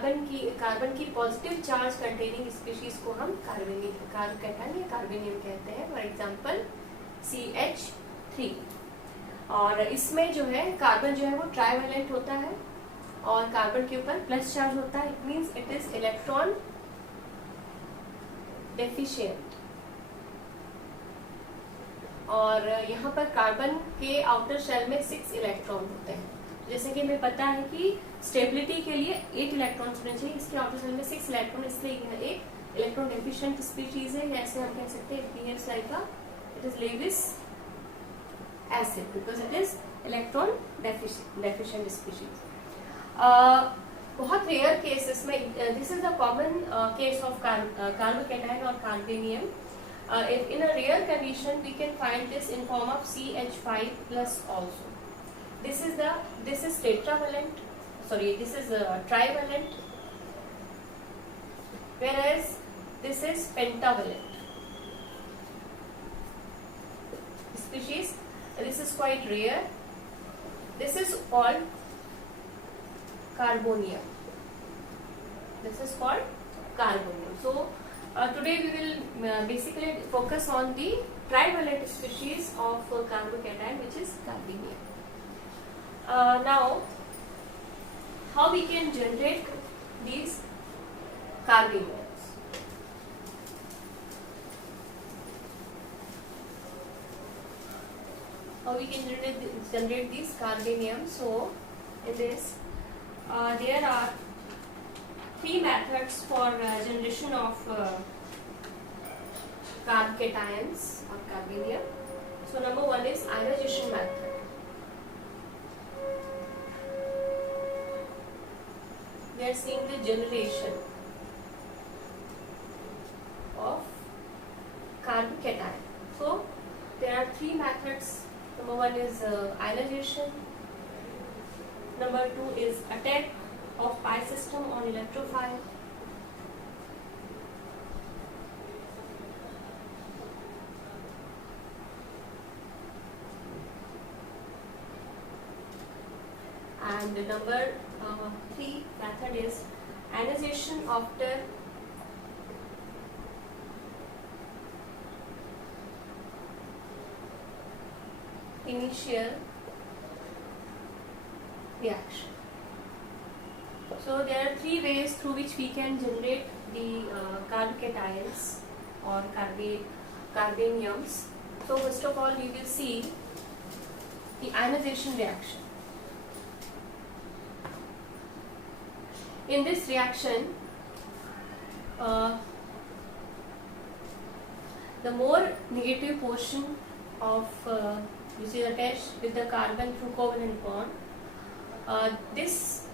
कार्बन की positive charge containing species को हम कार्बोकैटायन या कार्बेनियम कहते हैं। For example CH3। और इसमें जो है कार्बन जो है वो ट्राइवेलेंट होता है और कार्बन के ऊपर प्लस चार्ज होता है। It means it is electron deficient. और यहाँ पर कार्बन के आउटर शेल में 6 इलेक्ट्रॉन होते हैं। जैसे कि हमें पता है कि स्टेबिलिटी के लिए 8 इलेक्ट्रॉन होने चाहिए, इसके आउटर शेल में 6 इलेक्ट्रॉन, इसलिए यह एक इलेक्ट्रॉन डेफिशिएंट स्पीशीज है। ऐसे हम कह सकते हैं it behaves like it is Lewis acid because it is electron deficient species. बहुत रेयर केसेस में this is the common case of carbocation और कार्बेनियम। In a rare condition we can find this in form of CH5 plus also. This is tetravalent, sorry, this is trivalent, whereas this is pentavalent species. This is quite rare. This is called carbonium. This is called carbonium. So today we will basically focus on the trivalent species of carbocation, which is carbenium. Now, how we can generate these carbeniums? How we can generate these carbeniums? So, in this, there are 3 methods for generation of carbocations or carbenium. So number 1 is ionization method. We are seeing the generation of carbocation. So there are 3 methods. Number 1 is ionization. Number 2 is attack of pi system on electrophile. And number 3 method is ionization after initial reaction. So there are 3 ways through which we can generate the carbocations or carbeniums. So first of all we will see the ionization reaction. In this reaction, the more negative portion of which is attached with the carbon through covalent bond, this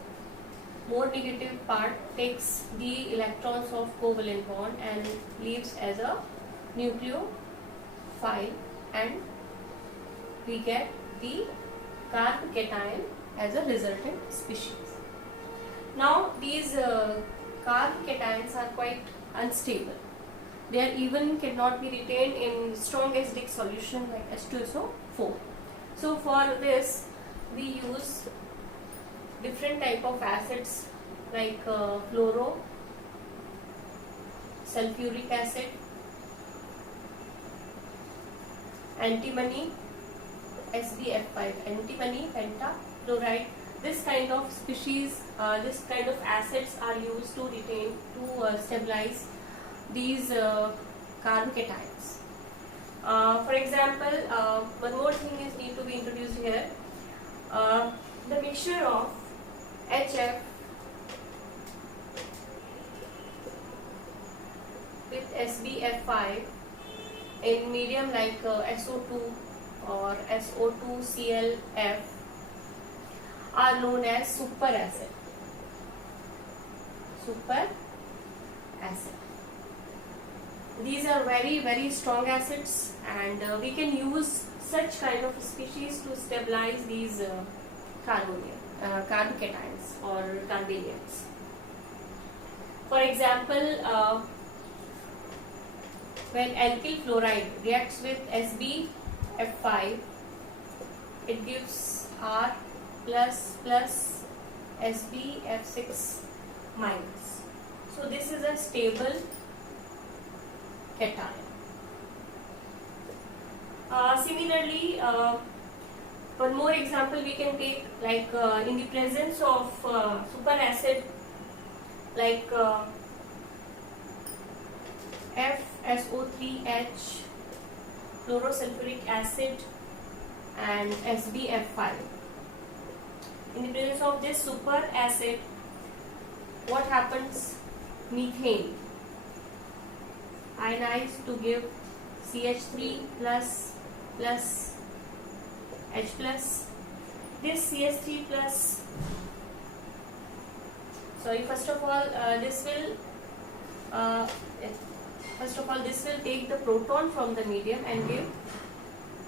more negative part takes the electrons of covalent bond and leaves as a nucleophile, and we get the carbocation as a resultant species. Now these carbocations are quite unstable. They are even cannot be retained in strong acidic solution like H2SO4. So for this we use different type of acids like fluoro, sulfuric acid, antimony, SbF5, antimony pentafluoride. This kind of species, this kind of acids are used to retain, to stabilize these carbocations. For example, one more thing is need to be introduced here. The mixture of HF with SbF5 in medium like SO2 or SO2ClF are known as super acid. Super acid. These are very, very strong acids, and we can use such kind of species to stabilize these carbocations or carbeniums. For example, when alkyl fluoride reacts with SbF5, it gives R plus plus SbF6 minus. So this is a stable cation. Similarly, one more example we can take, like in the presence of superacid like FSO3H, chlorosulfuric acid and SbF5. In the presence of this superacid, what happens? Methane ionized to give CH3 plus H plus. This CH3 plus, first of all this will take the proton from the medium and give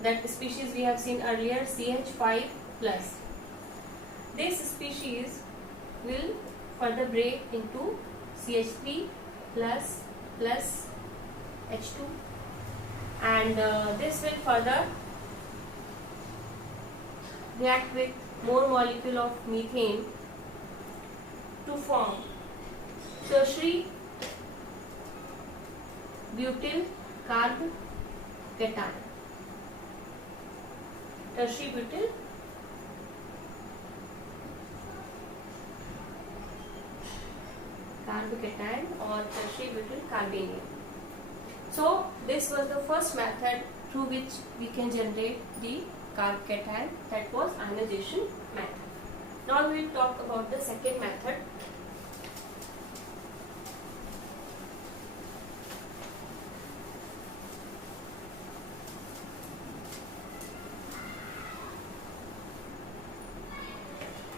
that species we have seen earlier, CH5 plus. This species will further break into CH3 plus H2, and this will further react with more molecule of methane to form tertiary butyl carb cation. Tertiary butyl carb cation or tertiary butyl carbanium. So this was the first method through which we can generate the carb cation, that was ionization method. Now we will talk about the second method.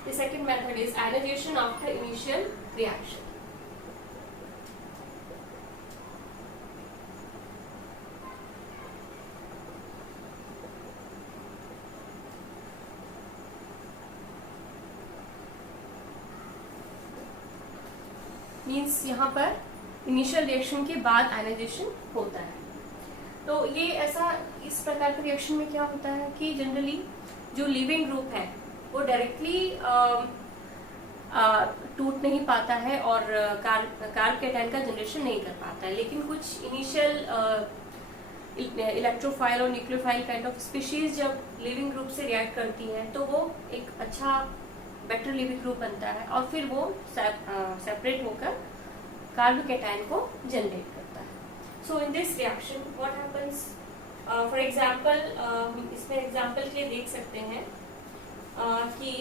The second method is ionization after initial reaction. Means यहाँ पर initial reaction के बाद आयनाइजेशन होता है. तो ये ऐसा इस प्रकार के रिएक्शन में क्या होता है कि जनरली जो लिविंग ग्रुप है वो डायरेक्टली टूट नहीं पाता है और कार्ब कैटायन का जनरेशन नहीं कर पाता है, लेकिन कुछ इनिशियल इलेक्ट्रोफाइल और न्यूक्लियोफाइल काइंड ऑफ स्पीशीज जब लिविंग ग्रुप से रिएक्ट करती हैं तो वो एक अच्छा बेटर लिविंग ग्रुप बनता है और फिर वो सेपरेट होकर कार्ब कैटायन को जनरेट करता है. So in this reaction what happens, for example इसमें एग्जांपल के लिए देख सकते हैं कि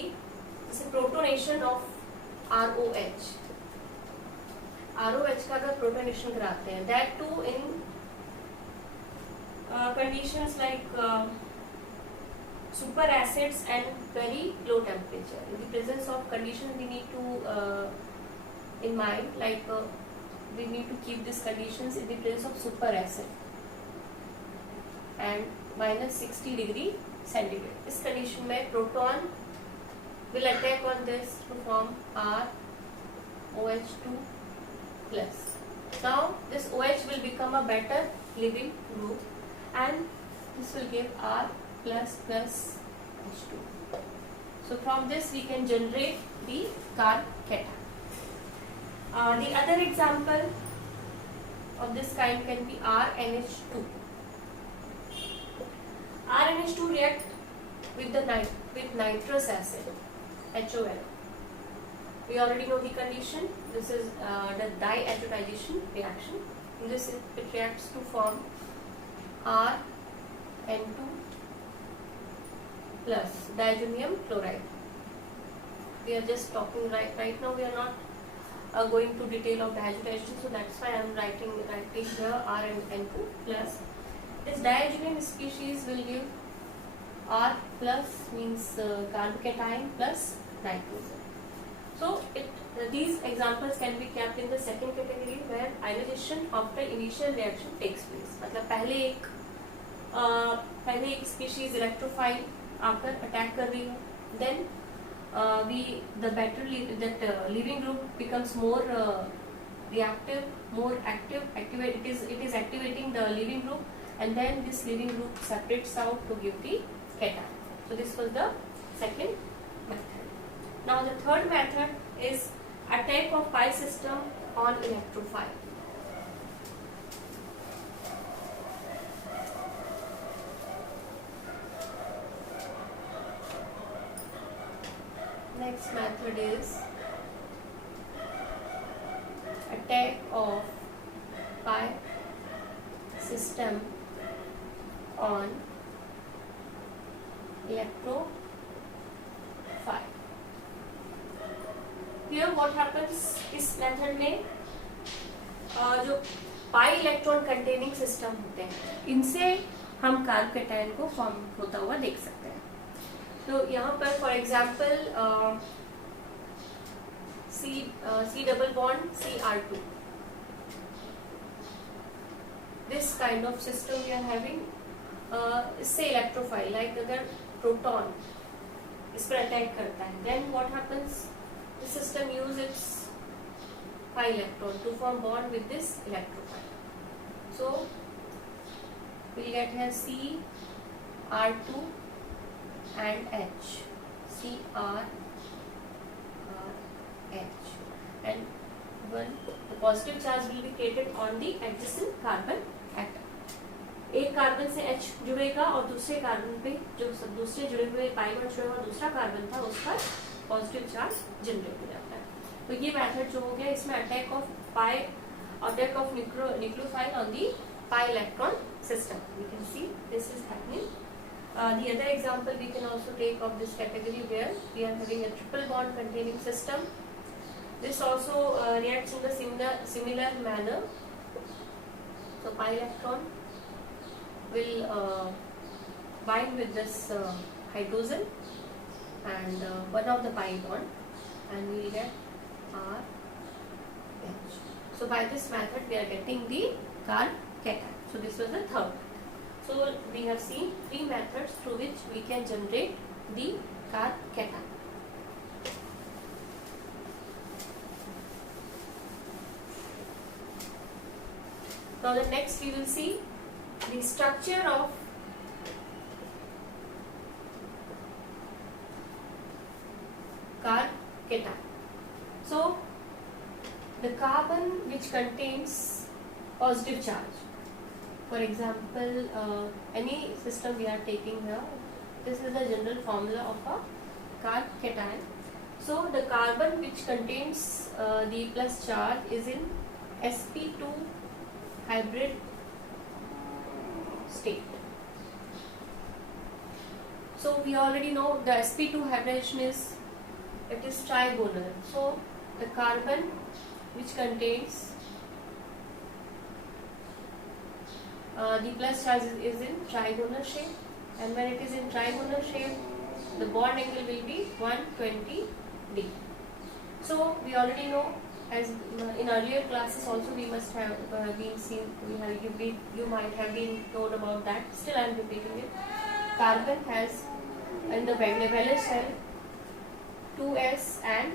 जैसे प्रोटोनेशन ऑफ ROH का अगर प्रोटोनेशन कराते हैं, that too in conditions like super acids and very low temperature. In the presence of conditions we need to in mind, like we need to keep these conditions in the presence of super acid and minus 60 degree centigrade. इस condition में proton will attack on this to form ROH2 plus. Now this OH will become a better living group and this will give R plus H2. So from this we can generate the carb cation. The other example of this kind can be RNH2. RNH2 react with with nitrous acid, HOL. We already know the condition. This is the diazotization reaction. In this it reacts to form RN2 plus diazonium chloride. We are just talking right now. We are not going to detail of diazotization, so that's why I am writing here RN2 plus. This diazonium species will give R plus, means carb cation plus nitrogen. So these examples can be kept in the second category where ionization after initial reaction takes place. मतलब पहले एक species electrophile आकर attack कर रही है, then living group becomes more reactive, more active. It is activating the living group, and then this living group separates out to give the cation. So this was the second method. Now the third method is at attack of pi system on electrophile. Next method is attack of pi system on electrophile. Here what happens, इस मेथड में जो pi electron containing system होते हैं, इनसे हम carb cation को फॉर्म होता हुआ देख सकते हैं. तो यहाँ पर for example C double bond Cr2, this kind of system we are having. इससे इलेक्ट्रोफाइल लाइक अगर प्रोटॉन इस पर अटैक करता है, then what happens, this system use its pi electron to form bond with this electrophile. So we'll get here Cr2 and H, CrH, and one the positive charge will be created on the adjacent carbon atom. एक कार्बन से H जुड़ेगा और दूसरे कार्बन पे जो सब दूसरे जुड़े हुए पाई बॉन्ड जुड़ा हुआ दूसरा कार्बन था उस पर पॉजिटिव चार्ज जनरेट हो जाता है. तो ये मेथड जो हो गया, इसमें attack of nucleophile on the pi electron system. We can see this is happening. The other example we can also take of this category where we are having a triple bond containing system. This also reacts in the similar manner. So pi electron will bind with this hydrogen and one of the pi bond, and we will get RH. So by this method we are getting the carb cation. So this was the third. So we have seen three methods through which we can generate the carb cation. Now the next we will see the structure of carb cation. So the carbon which contains positive charge, for example any system we are taking here, this is the general formula of a carb cation. So the carbon which contains the plus charge is in sp2 hybrid state. So we already know the sp2 hybridization is, it is trigonal. So the carbon which contains the plus charge is in trigonal shape, and when it is in trigonal shape the bond angle will be 120 degree. So we already know, as in earlier classes also we must have been seen, you might have been told about that, still I am repeating it. Carbon has in the valence shell 2s and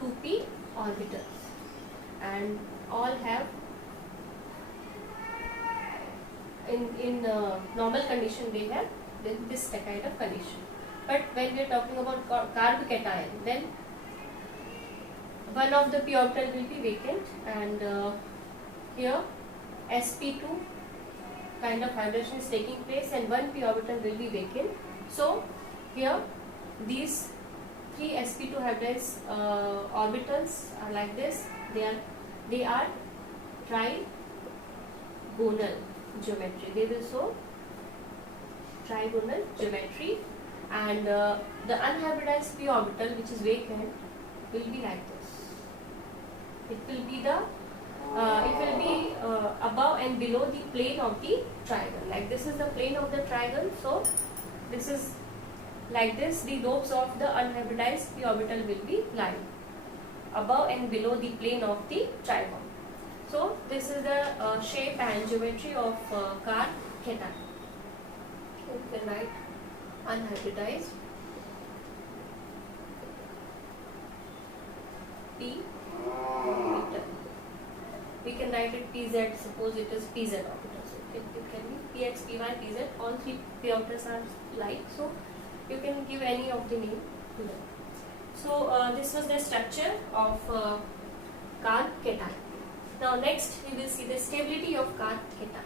2p orbitals, and all have in normal condition they have this kind of condition. But when we are talking about carb cation, then one of the p orbital will be vacant, and here sp2 kind of hybridization is taking place and one p orbital will be vacant. So here these three sp2 hybridized orbitals are like this. They are trigonal geometry. They will show trigonal geometry, and the unhybridized p orbital which is vacant will be like this. It will be above and below the plane of the triangle. Like this is the plane of the triangle. So this is like this. The lobes of the unhybridized p orbital will be lying above and below the plane of the triangle. So this is the shape and geometry of carb cation. You can write unhybridized p orbital. We can write it pz. Suppose it is pz orbital. So it can be px, py, pz. All three p orbitals are like. So you can give any of the name to them. So this was the structure of carb cation. Now next we will see the stability of carb cation.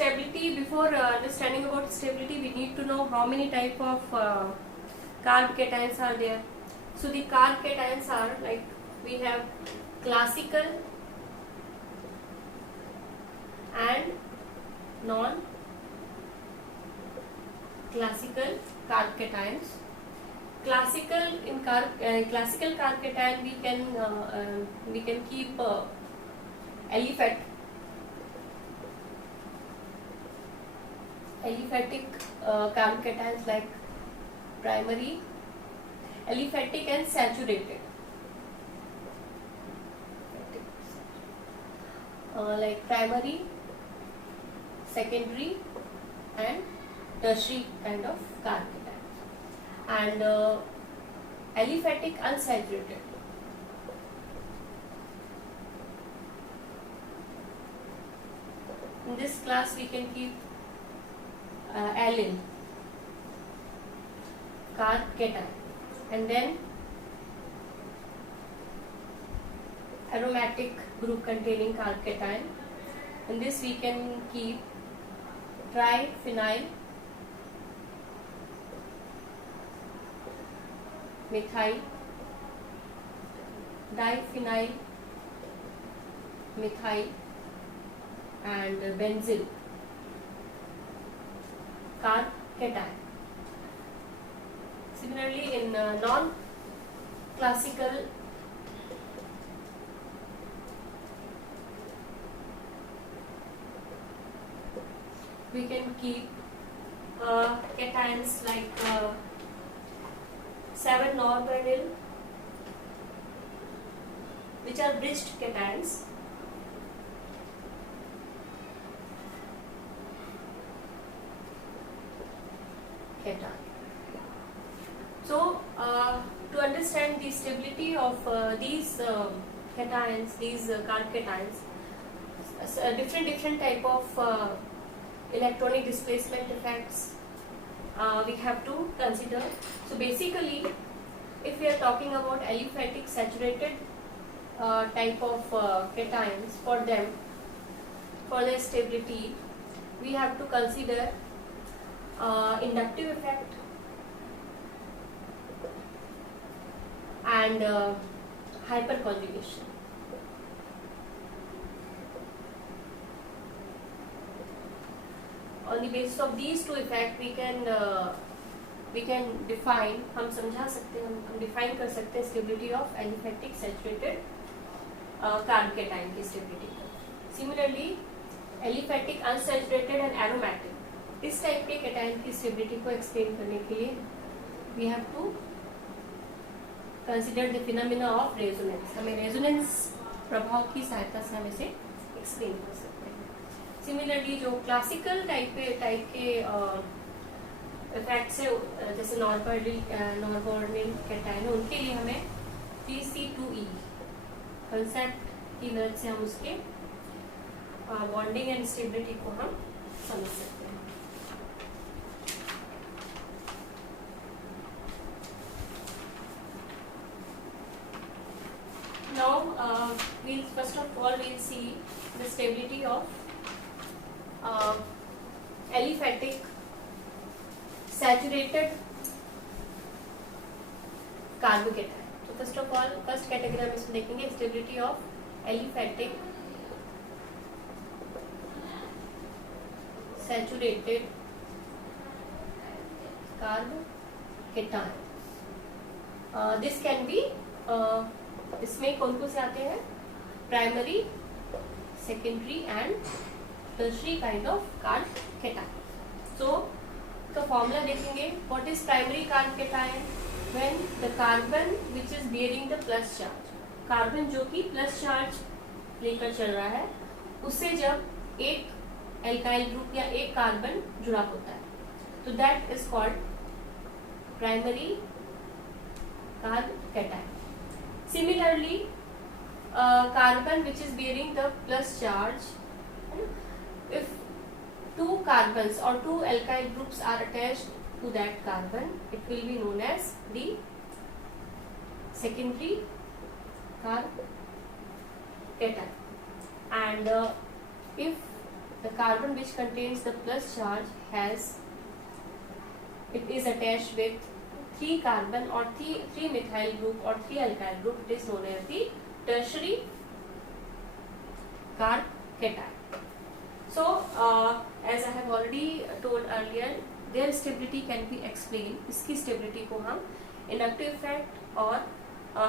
Stability, before understanding about stability, we need to know how many type of carb cations are there. So the carb cations are like, we have classical and non-classical carb cations. Classical carb cation we can keep aliphatic carb cations like primary, aliphatic and saturated, like primary, secondary and tertiary kind of carb cations, and aliphatic unsaturated. In this class we can keep allyl carb cation, and then aromatic group containing carb cation. In this we can keep triphenyl methyl, diphenyl methyl and benzyl carb cation. Similarly, in non-classical we can keep cations like 7-norbornyl, which are bridged cations. So, to understand the stability of these cations, these carb cations, different type of electronic displacement effects we have to consider. So basically, if we are talking about aliphatic saturated type of cations, for them, for their stability, we have to consider inductive effect and hyperconjugation. On the basis of these two effects, we can define, हम समझा सकते हैं, हम define कर सकते हैं stability of aliphatic saturated carb cation की stability. Similarly, aliphatic unsaturated and aromatic, इस टाइप के कैटायन की स्टेबिलिटी को एक्सप्लेन करने के लिए we have to consider the phenomena of resonance. हमें रेजोनेंस प्रभाव की सहायता से हम इसे एक्सप्लेन कर सकते हैं. सिमिलरली जो क्लासिकल टाइप के इफेक्ट्स है, जैसे नॉर्बोर्निल कैटायन, उनके लिए हमें Tc2E कंसेप्ट की मदद से हम उसके बॉन्डिंग एंड स्टेबिलिटी को हम समझ सकते हैं. Now, first of all we'll see the stability of aliphatic saturated carbocation. So first of all, first category हम इसमें देखेंगे stability of aliphatic saturated carbocation. This can be इसमें कौन कौन से आते हैं? Primary, secondary and tertiary kind of carbocation. So का फॉर्मूला देखेंगे. What is primary carbocation? When the carbon which is bearing the plus charge, carbon जो कि प्लस चार्ज लेकर चल रहा है, उससे जब एक एल्काइल ग्रुप या एक कार्बन जुड़ा होता है, तो that is called primary carb cation. Similarly, carbon which is bearing the plus charge, if two carbons or two alkyl groups are attached to that carbon, it will be known as the secondary carb cation. And if the carbon which contains the plus charge it is attached with 3 carbon or 3 methyl group or 3 alkyl group, it is known as the tertiary carb cation. So as I have already told earlier, their stability can be explained. इसकी stability को हम inductive effect और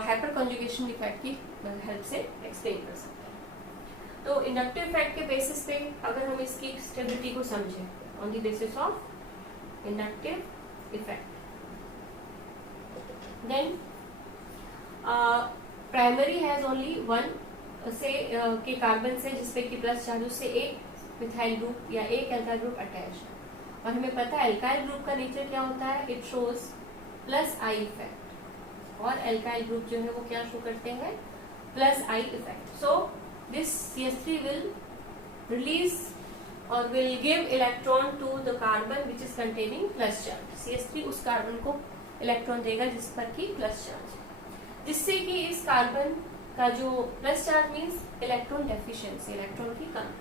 hyperconjugation effect की help से explain कर सकते हैं. तो inductive effect के basis पे अगर हम इसकी stability को समझें, on the basis of inductive effect, then primary has only one से के कार्बन से जिसपे कि प्लस चार्ज, उससे एक मिथाइल ग्रुप या एक एल्काइल ग्रुप अटैच है. और हमें पता है एल्काइल ग्रुप का नेचर क्या होता है, it shows plus I effect, और एल्काइल ग्रुप जो है वो क्या शो करते हैं, plus I effect. So this CH3 will release or will give electron to the carbon which is containing plus charge. CH3 उस कार्बन को इलेक्ट्रॉन देगा जिस पर की प्लस चार्ज, जिससे कि इस कार्बन का जो plus charge means electron deficiency, electron की कमी.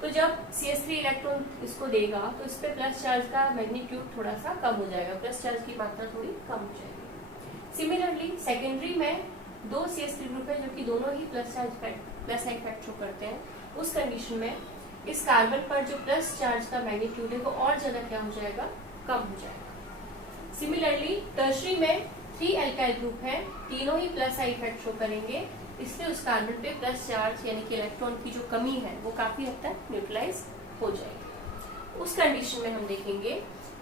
तो जब CH3 इलेक्ट्रॉन इसको देगा तो इस पे प्लस चार्ज का मैग्नीट्यूड थोड़ा सा कम हो जाएगा, प्लस चार्ज की मात्रा थोड़ी कम हो जाएगी. सिमिलरली सेकेंडरी में दो CH3 ग्रुप है जो कि दोनों ही प्लस आई इफेक्ट शो करते हैं. उस कंडीशन में इस कार्बन पर जो प्लस चार्ज का मैग्नीट्यूड है वो और ज्यादा क्या हो जाएगा, कम हो जाएगा. सिमिलरली टर्शरी में 3 एल्काइल ग्रुप है, तीनों ही प्लस आई इफेक्ट शो करेंगे, इसलिए उस कार्बन पे प्लस चार्ज यानी कि इलेक्ट्रॉन की जो कमी है वो काफी हद तक न्यूट्रलाइज हो जाएगी. उस कंडीशन में हम देखेंगे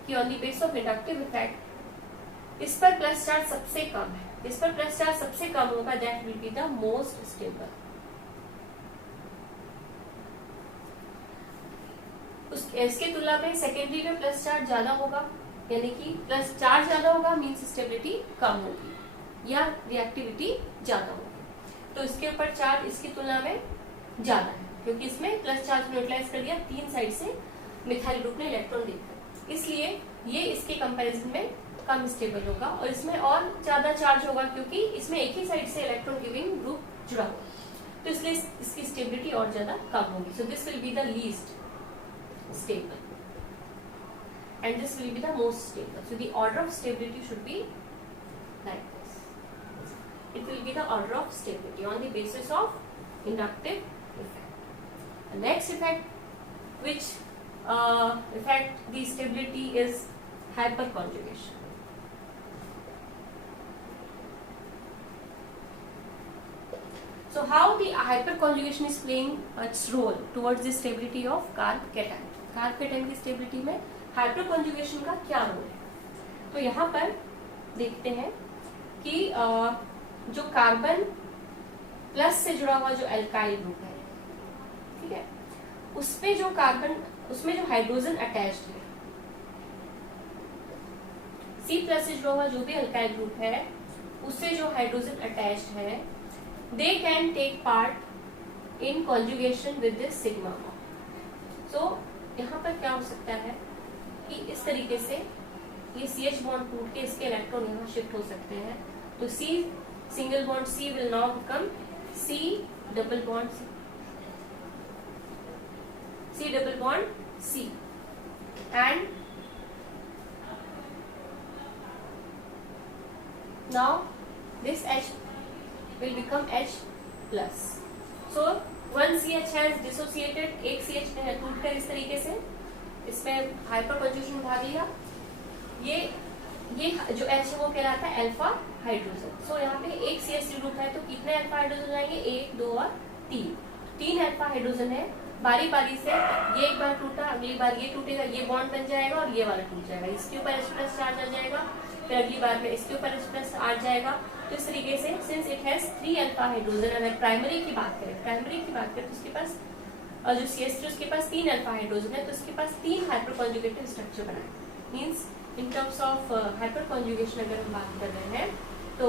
कि on the base of inductive effect इस पर प्लस चार्ज सबसे कम है, इस पर प्लस चार्ज सबसे कम होगा, that will be the most stable. इसके तुलना में सेकेंडरी में प्लस चार्ज ज्यादा होगा, यानी कि प्लस चार्ज ज्यादा होगा मीन्स स्टेबिलिटी कम होगी या रिएक्टिविटी ज्यादा होगी. तो इसके ऊपर चार्ज इसकी तुलना में ज्यादा है क्योंकि इसमें प्लस चार्ज न्यूट्रलाइज कर दिया, 3 साइड से मिथाइल ग्रुप ने इलेक्ट्रॉन दिया, इसलिए ये इसके कंपैरिजन में कम स्टेबल होगा. और इसमें और ज्यादा चार्ज होगा क्योंकि इसमें एक ही साइड से इलेक्ट्रॉन गिविंग ग्रुप जुड़ा हुआ, तो इसलिए इसकी स्टेबिलिटी और ज्यादा कम होगी. So this will be the least stable and this will be the most stable. So the order of stability should be like this. It will be the order of stability on the basis of inductive effect. The next effect which affect the stability is hyperconjugation. So how the hyperconjugation is playing its role towards the stability of carb cation. Carb cation की स्टेबिलिटी में हाइपरकॉन्जुगेशन का क्या रोल है. तो यहाँ पर देखते हैं कि जो कार्बन प्लस से जुड़ा हुआ जो एल्काइल ग्रुप है, ठीक है, उसपे जो कार्बन उसमें जो हाइड्रोजन अटैच्ड है, C+ से जुड़ा हुआ जो भी एल्काइल ग्रुप है उससे जो हाइड्रोजन अटैच्ड है, they can take part in conjugation with this sigma bond. So यहाँ पर क्या हो सकता है कि इस तरीके से ये CH बॉन्ड टूट के इसके इलेक्ट्रॉन यहाँ शिफ्ट हो सकते हैं. तो C single bond C will now become C double bond C and now this H will become H+. So one CH has dissociated, एक CH टूट कर इस तरीके से इसमें हाइपरकॉन्जुगेशन भाग लिया. ये जो H है वो कहलाता है अल्फा हाइड्रोजन. सो यहाँ पे एक CH3 ग्रुप है तो कितने अल्फा हाइड्रोजन आएंगे, 1, 2 और 3 अल्फा हाइड्रोजन है. बारी बारी से ये एक बार टूटा, अगली बार ये टूटेगा, ये बॉन्ड बन जाएगा और ये वाला टूट जाएगा, इसके ऊपर H+ चार्ज आ जाएगा, फिर अगली बार में इसके ऊपर H+ आ जाएगा. तो इस तरीके से since it has 3 alpha hydrogen, अगर प्राइमरी की बात करें तो उसके पास जो CH3 उसके पास 3 अल्फा हाइड्रोजन है, तो इसके पास 3 हाइपरकॉन्जुगेटेड स्ट्रक्चर बनाए. Means in terms of hyper conjugation अगर हम बात कर रहे हैं तो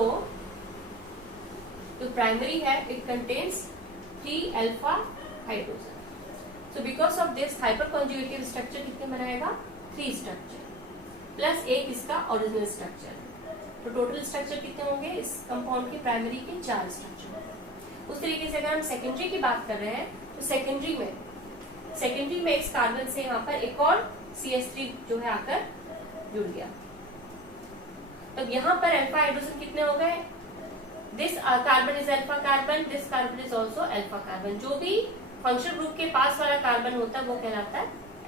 जो प्राइमरी है it contains 3 alpha hydrogen. So because of this hyper conjugative structure कितने बनाएगा 3 स्ट्रक्चर प्लस एक इसका ओरिजिनल स्ट्रक्चर. तो टोटल स्ट्रक्चर कितने होंगे इस कंपाउंड के प्राइमरी के 4 स्ट्रक्चर होंगे. उस तरीके से अगर हम सेकेंडरी की बात कर रहे हैं तो सेकेंडरी में इस कार्बन से यहाँ पर एक और CH3 जो है आकर जुड़ गया. तब यहाँ पर अल्फा हाइड्रोजन कितने हो गए. This carbon is alpha carbon, this carbon is also alpha carbon. जो भी फंक्शनल ग्रुप के पास वाला कार्बन होता है वो कहलाता है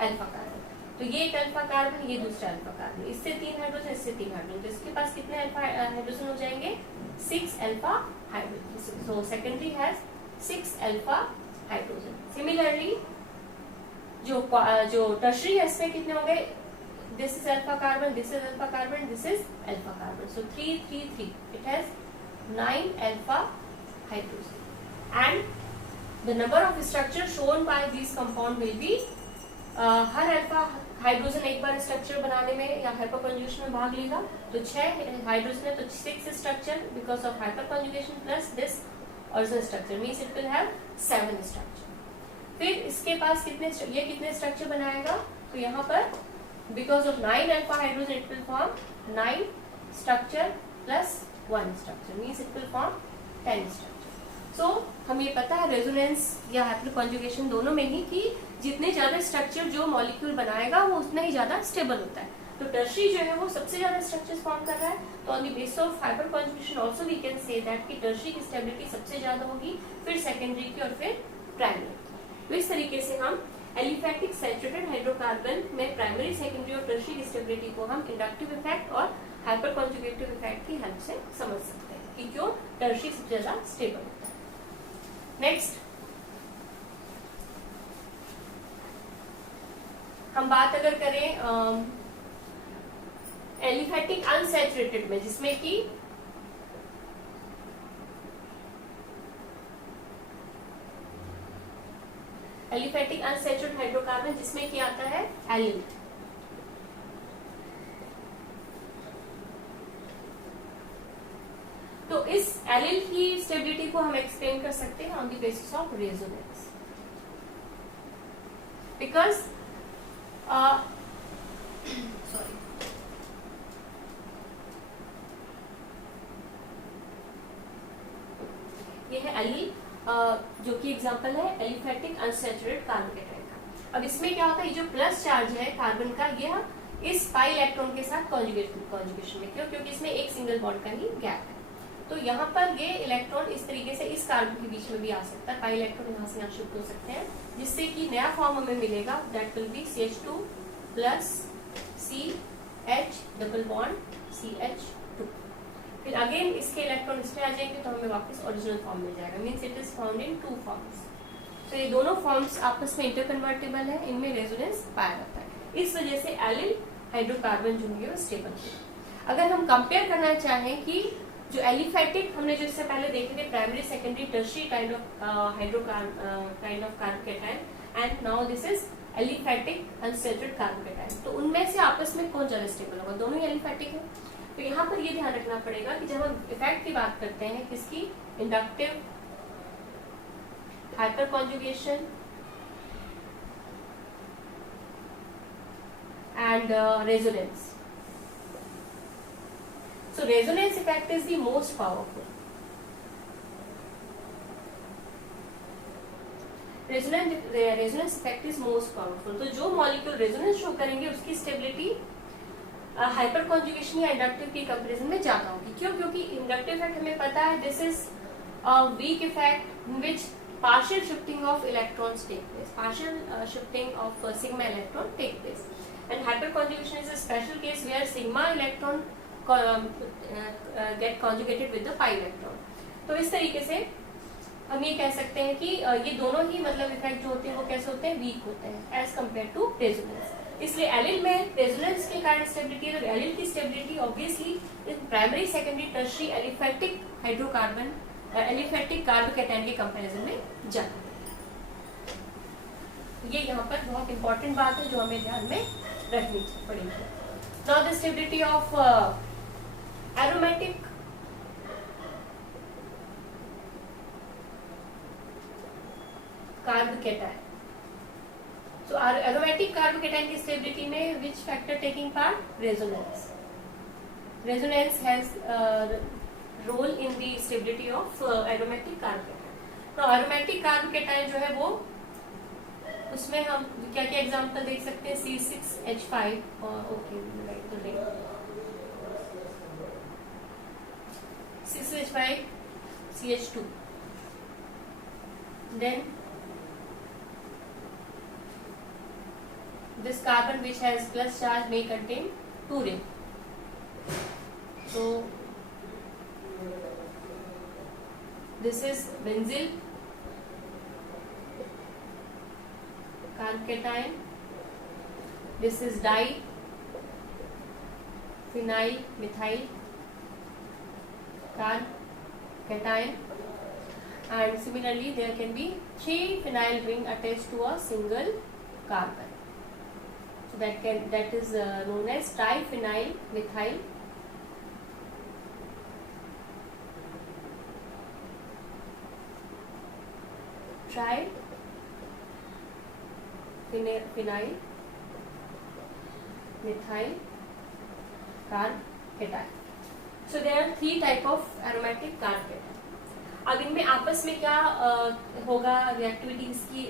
अल्फा कार्बन. तो ये एक अल्फा कार्बन, ये दूसरा अल्फा कार्बन. इससे 3 हाइड्रोजन, इससे 3 हाइड्रोजन. तो इसके पास कितने अल्फा हाइड्रोजन हो जाएंगे 6 alpha hydrogen. So secondary has 6 alpha hydrogen. Similarly जो टर्शरी है इसमें कितने हो गए. This is alpha carbon, this is alpha carbon, this is alpha carbon. So 3 3 3 it has 9 alpha hydrogen. And the number of structure shown by this compound will be her alpha hydrogen एक बार स्ट्रक्चर बनाने में या hyper conjugation में भाग लेगा. तो 6 हाइड्रोजन है तो 6 structure because of hyperconjugation plus this original structure means it will have 7 structure. फिर इसके पास कितने स्ट्रक्चर बनाएगा. तो यहाँ पर because of 9 alpha hydrogen it will form 9 structure plus 1 structure means it will form 10 structure. So हमें पता है रेजोनेंस या हाइपर कॉन्जुगेशन दोनों में ही कि जितने ज्यादा स्ट्रक्चर जो मॉलिक्यूल बनाएगा वो उतना ही ज्यादा स्टेबल होता है. तो टर्शरी जो है वो सबसे ज्यादा स्ट्रक्चर्स फॉर्म कर रहा है. तो on the basis of hyperconjugation also we can say that कि टर्शरी की स्टेबिलिटी सबसे ज्यादा होगी, फिर सेकेंडरी की और फिर प्राइमरी. तो इस तरीके से हम एलिफैटिक सैचुरेटेड हाइड्रोकार्बन में प्राइमरी, सेकेंडरी और टर्शरी की स्टेबिलिटी को हम इंडक्टिव इफेक्ट और हाइपर कॉन्जुगेटिव इफेक्ट की हेल्प से समझ सकते हैं कि क्यों टर्शरी सबसे ज्यादा स्टेबल होता है. नेक्स्ट हम बात अगर करें एलिफैटिक अनसैचुरेटेड में, जिसमें कि एलिफैटिक अनसैचुरेटेड हाइड्रोकार्बन जिसमें क्या आता है एलिल. तो इस एलिल की स्टेबिलिटी को हम एक्सप्लेन कर सकते हैं on the basis of resonance. Because sorry ये है एलिल जो कि एग्जांपल है एलिफैटिक अनसैचुरेटेड कार्बन कैटायन का. अब इसमें क्या होता है, ये जो प्लस चार्ज है कार्बन का यह इस पाई इलेक्ट्रॉन के साथ कॉन्जुगेशन में, क्योंकि इसमें एक सिंगल बॉन्ड का ही गैप है. तो यहाँ पर ये इलेक्ट्रॉन इस तरीके से इस कार्बन के बीच में भी आ सकता है. पाई इलेक्ट्रॉन यहाँ से यहाँ शिफ्ट हो सकते हैं, जिससे कि नया फॉर्म हमें मिलेगा that will be CH2 plus CH double bond CH2. फिर अगेन इसके इलेक्ट्रॉन इसमें आ जाएंगे तो हमें वापस ओरिजिनल फॉर्म मिल जाएगा. Means it is found in 2 फॉर्म्स. तो ये दोनों फॉर्म्स आपस में इंटरकन्वर्टेबल है, इनमें रेजोनेंस पाया जाता है. इस वजह से एलिल हाइड्रोकार्बन जो है वो स्टेबल है. अगर हम कंपेयर करना चाहें कि जो एलिफैटिक हमने जो इससे पहले देखे थे primary, secondary, tertiary kind of carbon cation and now this is aliphatic unsaturated carbon cation. तो उनमें से आपस में कौन ज्यादा स्टेबल होगा, दोनों ही एलिफैटिक है. तो यहाँ पर ये ध्यान रखना पड़ेगा कि जब हम इफेक्ट की बात करते हैं किसकी, inductive, hyper conjugation and resonance. So resonance effect is the most powerful. Resonance effect is most powerful. तो जो मॉलिक्यूल रेजोनेंस शो करेंगे उसकी स्टेबिलिटी हाइपर कॉन्जुगेशन या इंडक्टिव की कंपैरिजन में ज्यादा होगी. क्यों? क्योंकि इंडक्टिव इफेक्ट हमें पता है this is a weak effect in which partial shifting of electrons take place, partial shifting of sigma electron take place, and hyperconjugation is a special case where sigma electron get conjugated with the pi electron. तो इस तरीके से हम ये कह सकते हैं कि ये दोनों ही मतलब इफेक्ट जो होते हैं वो कैसे होते हैं, वीक होते हैं एज कम्पेयर टू रेजोनेंस. इसलिए एलिल में रेजोनेंस के कारण स्टेबिलिटी और एलिल की stability obviously primary, secondary, tertiary aliphatic hydrocarbon aliphatic carbon cation के कंपैरिजन में जाता है. ये यहाँ पर बहुत इंपॉर्टेंट बात है जो हमें ध्यान में रखनी पड़ेगी. Now the stability of aromatic carbocation. So aromatic carbocation की stability में which factor taking part? Resonance. Resonance has role in the stability of aromatic carbocation. तो aromatic carbocation जो है वो उसमें हम क्या क्या एग्जाम्पल देख सकते हैं? C6H5 ओके राइट तो नहीं C6H5 CH2 then this carbon which has plus charge may contain 2 ring. So this is benzyl carbocation. This is diphenyl methyl carbocation, and similarly there can be 3 phenyl ring attached to a single carbon. So that is known as triphenyl methyl phenyl methyl carbocation. So there are 3 type of aromatic carbocation. अब इनमें आपस में क्या होगा? रिएक्टिविटी किसकी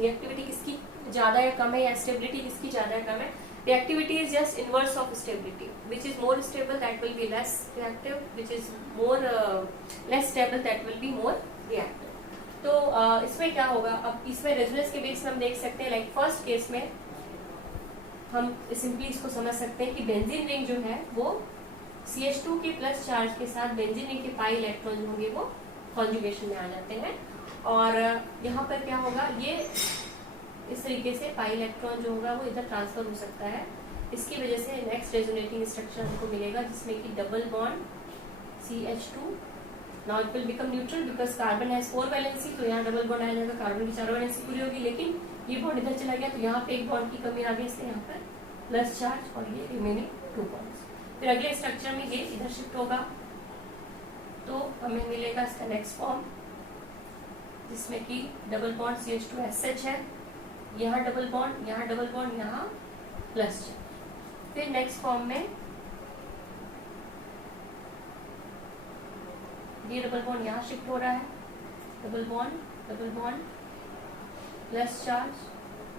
रिएक्टिविटी किसकी ज्यादा या कम है, या स्टेबिलिटी किसकी ज्यादा या कम है? Reactivity is just inverse of stability. Which is more stable, that will be less reactive. Which is more less stable, that will be more reactive. तो इसमें क्या होगा? अब इसमें रेजोनेंस के बेस में हम देख सकते हैं, लाइक फर्स्ट केस में हम सिंपली इसको समझ सकते हैं कि बेंजीन रिंग जो है वो CH2 के प्लस चार्ज के साथ बेंजीन रिंग के पाई इलेक्ट्रॉन जो होंगे वो कॉन्जुगेशन में आ जाते हैं, और यहाँ पर क्या होगा? ये इस तरीके से पाई इलेक्ट्रॉन जो होगा वो इधर ट्रांसफर हो सकता है. इसकी वजह से नेक्स्ट रेजोनेटिंग स्ट्रक्चर हमको मिलेगा जिसमें कि double bond CH2. Now it will become neutral because carbon has 4 वैलेंसी, तो यहाँ डबल बॉन्ड आ जाएगा, कार्बन की 4 वैलेंसी पूरी होगी, लेकिन ये बॉन्ड इधर चला गया तो यहाँ पे एक बॉन्ड की कमी आ गई, इसलिए यहाँ पर प्लस चार्ज और ये रिमेनिंग 2 बॉन्ड्स. फिर अगले स्ट्रक्चर में ये इधर शिफ्ट होगा तो हमें मिलेगा इसका नेक्स्ट फॉर्म जिसमें कि डबल बॉन्ड CH2 SH है, यहाँ डबल बॉन्ड, यहाँ डबल बॉन्ड, यहाँ प्लस चार्ज. फिर नेक्स्ट फॉर्म में ये डबल बॉन्ड यहाँ शिफ्ट हो रहा है, double bond plus charge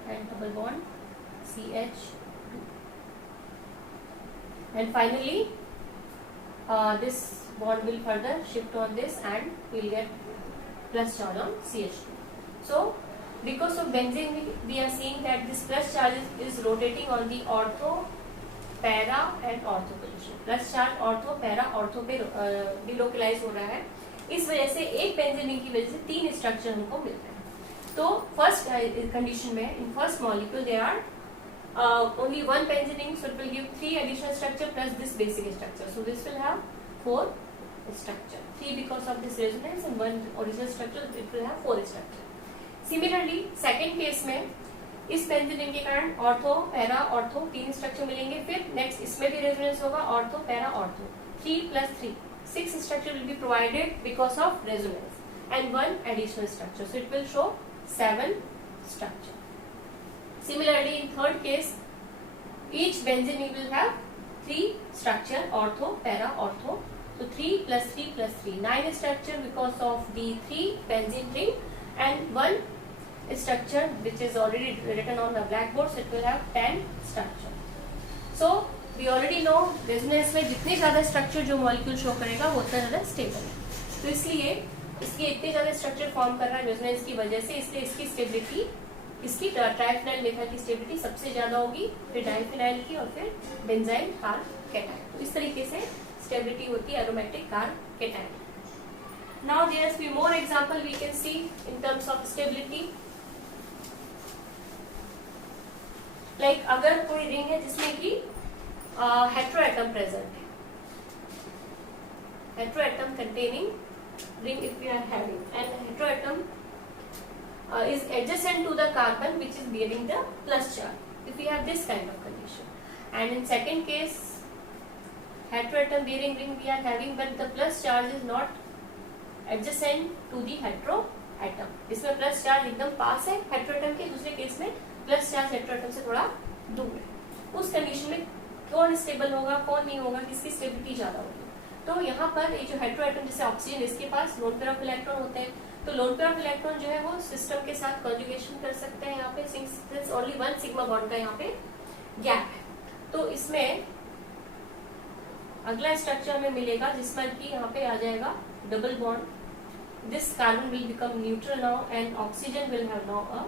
and double bond CH2, and finally this bond will further shift on this and we'll get plus charge on CH2. So because of benzene we are seeing that this plus charge is rotating on the ortho, para and ortho position. plus charge ortho, para, ortho पे delocalize हो रहा है, इस वजह से एक benzene ring की वजह से 3 स्ट्रक्चर हमको मिल रहे हैं. तो फर्स्ट कंडीशन में in first molecule they are only one benzene ring, so it will give 3 additional structure plus this basic structure. So this will have 4 structure. 3 because of this resonance and 1 original structure, it will have 4 structure. Similarly, second case में इस benzene ring के कारण ortho, para, ortho 3 स्ट्रक्चर मिलेंगे. फिर नेक्स्ट इसमें भी रेजोनेंस होगा, ortho, para, ortho 3 plus 3 6 structure will be provided because of resonance and 1 additional structure. So it will show 7 structure. Similarly, in third case, each benzene ring will have 3 structure, ortho, para, ortho. So 3 plus 3 plus 3, 9 structure because of the 3 benzene ring and 1 structure which is already written on the blackboard. So it will have 10 structure. So we already know resonance में जितने ज़्यादा structure जो molecule show करेगा वो उतना ज़्यादा stable है. तो इसलिए इसके इतने ज़्यादा structure form कर रहा है resonance की वजह से, इसलिए इसकी stability, इसकी ट्राइफेनाइल मेथड की स्टेबिलिटी सबसे ज्यादा होगी, फिर डाइफेनाइल की और फिर बेंजाइल कार्बोकेटाइन. तो इस तरीके से स्टेबिलिटी होती है aromatic carbocation. Now there are few more example we can see in terms of stability. Like अगर कोई रिंग है जिसमें कि हेटेरोएटम प्रेजेंट है, heteroatom containing ring if we are having and heteroatom is adjacent to the carbon which is bearing the plus charge. If we have this kind of condition and in second case heteroatom bearing ring we are having, but the plus charge is not adjacent to the heteroatom. इसमें plus charge एकदम पास है हेटेरोएटम के, दूसरे केस में plus charge heteroatom से थोड़ा दूर है। उस कंडीशन में कौन स्टेबल होगा कौन नहीं होगा, किसकी स्टेबिलिटी ज्यादा होगी? तो यहाँ पर ये जो हेटेरोएटम जैसे ऑक्सीजन, इसके पास लोन पेयर ऑफ इलेक्ट्रॉन होते हैं, तो लोन पेयर ऑफ इलेक्ट्रॉन जो है वो सिस्टम के साथ कॉन्जुगेशन कर सकते हैं। यहाँ पे since only one sigma bond का यहाँ पे गैप है, तो इसमें अगला स्ट्रक्चर हमें मिलेगा जिसमें कि यहाँ पे आ जाएगा double bond. This carbon will become neutral now and oxygen will have now a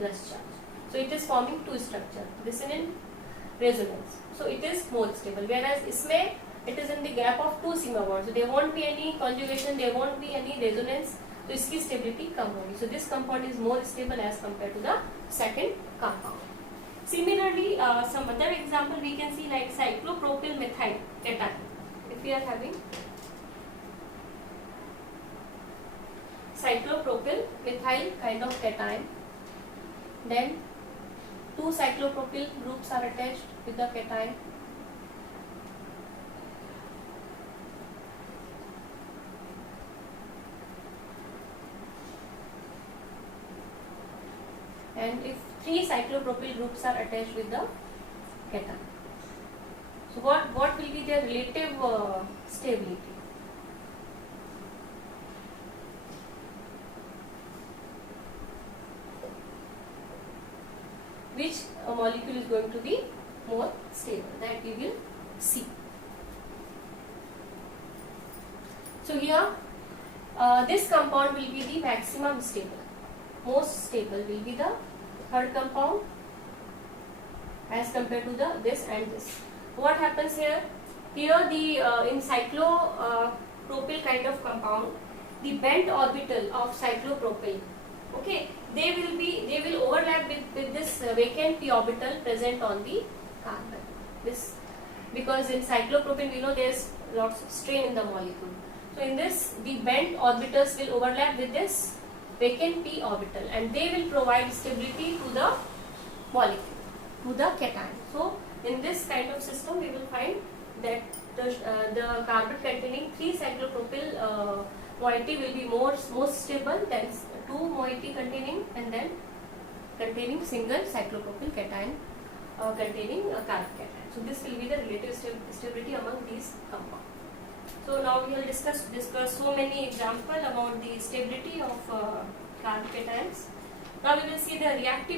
plus charge. So it is forming two structure. This is in resonance. So it is more stable. Whereas इसमें it is in the gap of two sigma bonds. So there won't be any conjugation, there won't be any resonance. तो इसकी stability कम होगी. So this compound is more stable as compared to the second compound. Similarly, some other example we can see like cyclopropyl methyl cation. If we are having cyclopropyl methyl kind of cation, then two cyclopropyl groups are attached with the cation, and if three cyclopropyl groups are attached with the cation, so what will be their relative stability? Which molecule is going to be more stable, that we will see. So here this compound will be the maximum stable, most stable will be the third compound as compared to the this and this. What happens here? Here the in cyclopropyl kind of compound, the bent orbital of cyclopropyl, okay, they will overlap with this vacant p orbital present on the carbon. This because in cyclopropyl we know there is lots of strain in the molecule. So in this the bent orbitals will overlap with this vacant p orbital and they will provide stability to the molecule, to the cation. So in this kind of system we will find that the carbon containing three cyclopropyl moiety will be most stable than two moiety containing and then containing single cyclopropyl cation containing a carbon cation. So this will be the relative stability among these compounds. So now we will discuss so many examples about the stability of carbon cations. Now we will see the reactive